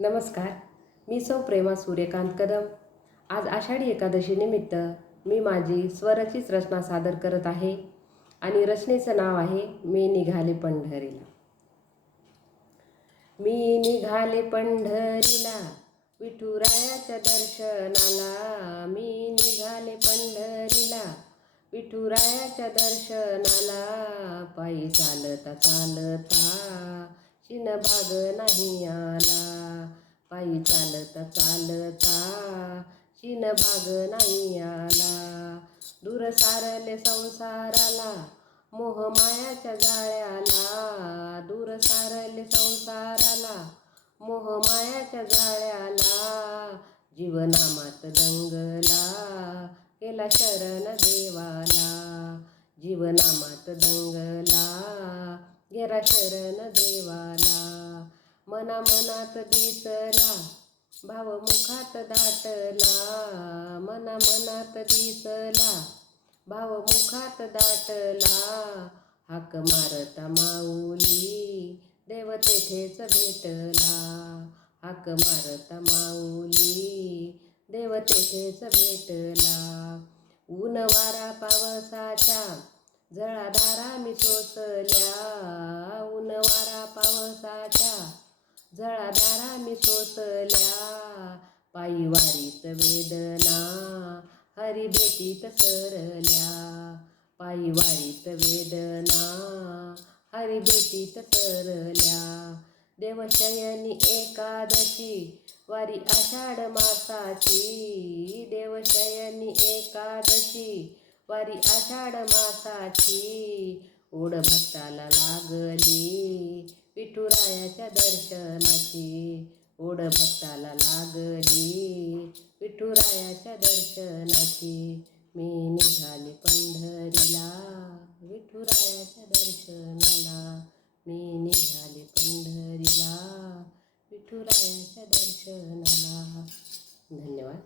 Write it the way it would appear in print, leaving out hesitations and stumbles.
नमस्कार. मी सौ प्रेमा सूर्यकांत कदम. आज आषाढी एकादशी निमित्त मी माझी स्वरचित रचना सादर करत आहे आणि रचनेचं नाव आहे मी निघाले पंढरीला. मी निघाले पंढरीला विठुरायाच्या दर्शनाला. मी निघाले पंढरीला विठुरायाच्या दर्शनाला. पायी चालता चालता शिनभाग नाही आला. पायी चालता चालता शिनभाग नाही आला. दूर सारले संसाराला मोहमायाच्या जाळ्याला. दूर सारले संसाराला मोहमायाच्या जाळ्याला. जीवनामात दंगला केला शरण देवाला. जीवनामात दंगला गेला शरण देवाला. मना मनात दिसला भाव मुखात दाटला. मना मनात दिसला भाव मुखात दाटला. हाक मारता माऊली देव तेथेच भेटला. हाक मारता माऊली देव तेथेच भेटला. ऊन वारा पावसाच्या जळाधारा मी सोसल्या. ऊन वारा पावसाच्या जळाधारा मी सोसल्या. पायी वारीत वेदना हरी भेटीत सरल्या. पायी वारीत वेदना हरी भेटीत सरल्या. देवशयनी एकादशी वारी आषाढ मासाची. देवशयनी एकादशी वारी आषाढ मासाची. ओढ भक्ताला लागली विठुरायाच्या दर्शनाची. ओढ भक्ताला लागली विठुरायाच्या दर्शनाची. मी निघाले पंढरीला विठुरायाच्या दर्शनाला. मी निघाले पंढरीला विठुरायाच्या दर्शनाला. धन्यवाद.